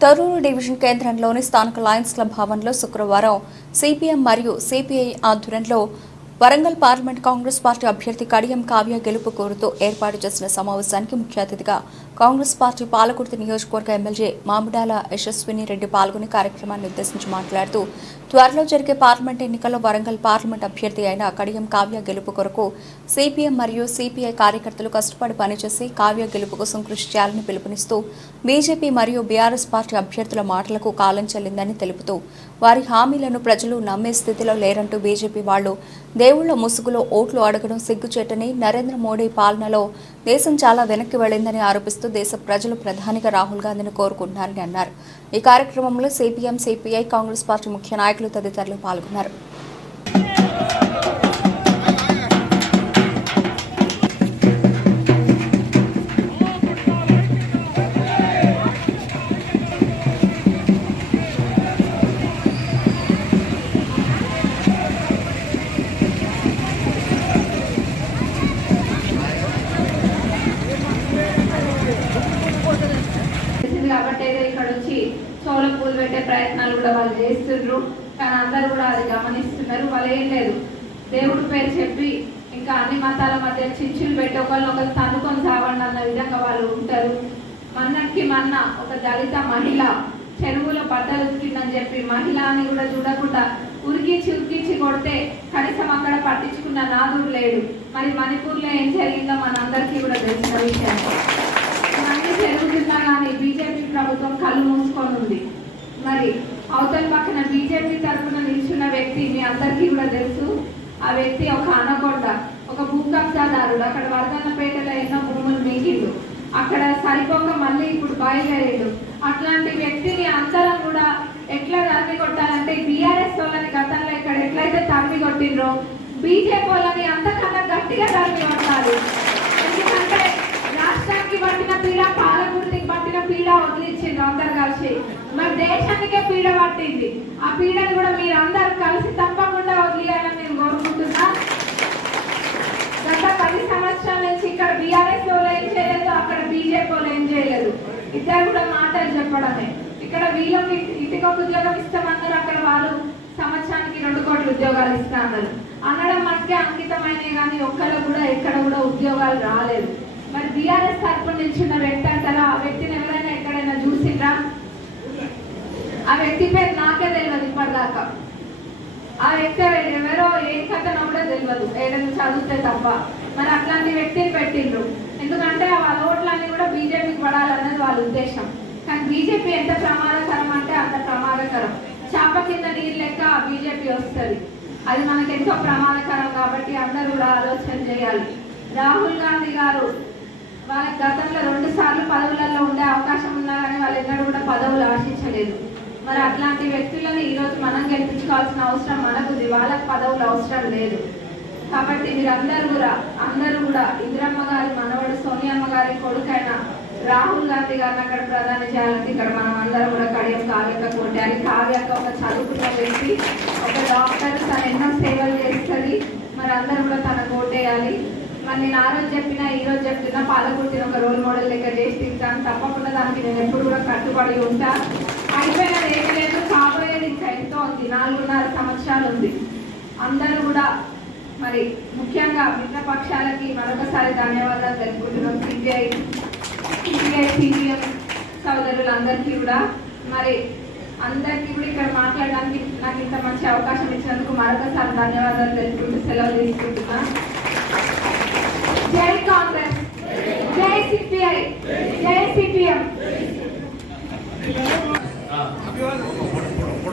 Thorrur division కేంద్రంలోని స్థానిక Lions club భవన్లో శుక్రవారం సిపిఎం మరియు సిపిఐ ఆధ్వర్యంలో వరంగల్ పార్లమెంట్ కాంగ్రెస్ పార్టీ అభ్యర్థి కడియం కావ్య గెలుపు కోరుతూ ఏర్పాటు చేసిన సమావేశానికి ముఖ్య అతిథిగా కాంగ్రెస్ పార్టీ పాలకుర్తి నియోజకవర్గ ఎమ్మెల్యే మామిడాల యశస్విని రెడ్డి పాల్గొని కార్యక్రమాన్ని ఉద్దేశించి మాట్లాడుతూ త్వరలో జరిగే పార్లమెంట్ ఎన్నికల్లో వరంగల్ పార్లమెంట్ అభ్యర్థి అయిన కడియం కావ్య గెలుపు కొరకు సిపిఎం మరియు సిపిఐ కార్యకర్తలు కష్టపడి పనిచేసి కావ్య గెలుపు కోసం కృషి చేయాలని పిలుపునిస్తూ బీజేపీ మరియు బీఆర్ఎస్ పార్టీ అభ్యర్థుల మాటలకు కాలం చెల్లిందని తెలుపుతూ వారి హామీలను ప్రజలు నమ్మే స్థితిలో లేరంటూ బీజేపీ వాళ్ళు దేవుళ్ళ ముసుగులో ఓట్లు అడగడం సిగ్గుచేటని నరేంద్ర మోడీ పాలనలో దేశం చాలా వెనక్కి వెళ్ళిందని ఆరోపిస్తూ దేశ ప్రజలు ప్రధానిగా రాహుల్ గాంధీని కోరుకుంటున్నారని అన్నారు. ఈ కార్యక్రమంలో సిపిఎం సిపిఐ కాంగ్రెస్ పార్టీ ముఖ్య నాయకులు తదితరులు పాల్గొన్నారు. ఏదో ఇక్కడ వచ్చి చోళ పూలు పెట్టే ప్రయత్నాలు కూడా వాళ్ళు చేస్తుండ్రు కానీ అందరూ కూడా అది గమనిస్తున్నారు. వాళ్ళు ఏం లేదు. దేవుడి పేరు చెప్పి ఇంకా అన్ని మతాల మధ్య చిచ్చులు పెట్టి ఒకళ్ళు ఒకరు తన్నుకొని సావండి అన్న విధంగా వాళ్ళు ఉంటారు. మన్నకి మన్న ఒక దళిత మహిళ చెరువులో బట్టలు ఉతికిందని చెప్పి మహిళ అని కూడా చూడకుండా ఉరికించి ఉరికించి కొడితే కనీసం అక్కడ పట్టించుకున్న నాదుడు లేడు. మరి మణిపూర్లో ఏం జరిగిందో మనందరికీ కూడా తెలిసిన విషయం. జరుగుతున్నా కానీ బీజేపీ ప్రభుత్వం కళ్ళు మూసుకొని ఉంది. మరి అవతల పక్కన బీజేపీ తరఫున నిల్చున్న వ్యక్తి మీ అందరికీ కూడా తెలుసు. ఆ వ్యక్తి ఒక అనకొండ ఒక భూ కబ్జాదారుడు. అక్కడ వరదన్నపేటలో ఎన్నో భూములు మీకిండు అక్కడ సరిపోక మళ్ళీ ఇప్పుడు బయలుదేరాడు. అట్లాంటి వ్యక్తిని అందరం కూడా ఎట్లా తరిమి కొట్టాలంటే బీఆర్ఎస్ వాళ్ళని గతంలో ఇక్కడ ఎట్లయితే తరిమి కొట్టిండ్రో బీజేపీ వాళ్ళని అంతకన్నా గట్టిగా తరిమి కొట్టాలి. పట్టిన పీడ పాలకుర్తికి పట్టిన పీడ వదిలిచ్చింది అందరు కలిసి. మరి దేశానికే పీడ పట్టింది. ఆ పీడను కూడా మీరు అందరు కలిసి తప్పకుండా వదిలేయాలని నేను కోరుకుంటున్నా. గత పది సంవత్సరాల నుంచి ఇక్కడ బీఆర్ఎస్ వాళ్ళు ఏం చేయలేదు అక్కడ బీజేపీ వాళ్ళు ఏం చేయలేదు. ఇద్దరు కూడా మాటలు చెప్పడమే. ఇక్కడ వీళ్ళకి ఇంటికి ఉద్యోగం ఉద్యోగం ఇస్తామన్నారు అక్కడ వాళ్ళు సంవత్సరానికి రెండు కోట్ల ఉద్యోగాలు ఇస్తా అన్నారు అనడం మనకే అంకితమైనవి కానీ ఒక్కరు కూడా ఎక్కడ కూడా ఉద్యోగాలు రాలేదు. మరి బీఆర్ఎస్ తరపున నిల్చున్న వ్యక్తి అంటారా? ఆ వ్యక్తిని ఎవరైనా ఎక్కడైనా చూసిండ్రా? ఆ వ్యక్తి పేరు నాకే తెలియదు ఇప్పటిదాకా. ఆ వ్యక్తి ఎవరో? ఏం కథనో కూడా తెలియదు ఏదైనా చదివితే తప్ప. మరి అట్లాంటి వ్యక్తిని పెట్టిండ్రు. ఎందుకంటే వాళ్ళ ఓట్లన్నీ కూడా బీజేపీకి పడాలన్నది వాళ్ళ ఉద్దేశం. కానీ బీజేపీ ఎంత ప్రమాదకరం అంటే అంత ప్రమాదకరం. చేప కింద నీరు లెక్క బీజేపీ వస్తుంది. అది మనకి ఎంతో ప్రమాదకరం కాబట్టి అందరూ కూడా ఆలోచన చేయాలి. రాహుల్ గాంధీ గారు వాళ్ళకి గతంలో రెండు సార్లు పదవులలో ఉండే అవకాశం ఉన్నా కానీ వాళ్ళు ఎన్నడూ కూడా పదవులు ఆశించలేదు. మరి అట్లాంటి వ్యక్తులను ఈరోజు మనం గెలిపించుకోవాల్సిన అవసరం మనకుంది వాళ్ళకి పదవులు అవసరం లేదు. కాబట్టి మీరందరూ కూడా అందరూ కూడా ఇందిరమ్మ గారి మనవడు సోనియమ్మ గారి కొడుకైన రాహుల్ గాంధీ గారిని అక్కడ ప్రధాని చేయాలంటే ఇక్కడ మనం అందరం కూడా కడియం కావ్యక కొట్టాలి. కావ్యక ఒక చదువుకున్న వ్యక్తి ఒక డాక్టర్ తను ఎన్నో సేవలు చేస్తుంది. మరి అందరూ కూడా తన కోటే మరి నేను ఆ రోజు చెప్పినా ఈ రోజు చెప్తున్నా పాలకుర్తిని ఒక రోల్ మోడల్ లెక్క చేసి తీస్తాను తప్పకుండా దానికి నేను ఎప్పుడు కూడా కట్టుబడి ఉంటా. అయిపోయిన ఏమీ లేదు కాబోయేది ఇంకా ఎంతో ఉంది. నాలుగున్నర సంవత్సరాలు ఉంది. అందరూ కూడా మరి ముఖ్యంగా మిత్రపక్షాలకి మరొకసారి ధన్యవాదాలు తెలుపుకుంటున్నాం. సిపిఐ సిపిఐ సిపిఎం సోదరులందరికీ కూడా. మరి అందరికీ కూడా ఇక్కడ మాట్లాడడానికి నాకు ఇంత మంచి అవకాశం ఇచ్చినందుకు మరొకసారి ధన్యవాదాలు తెలుపుకుంటూ సెలవు తీసుకుంటున్నాను ജയ് കോൺഗ്രസ്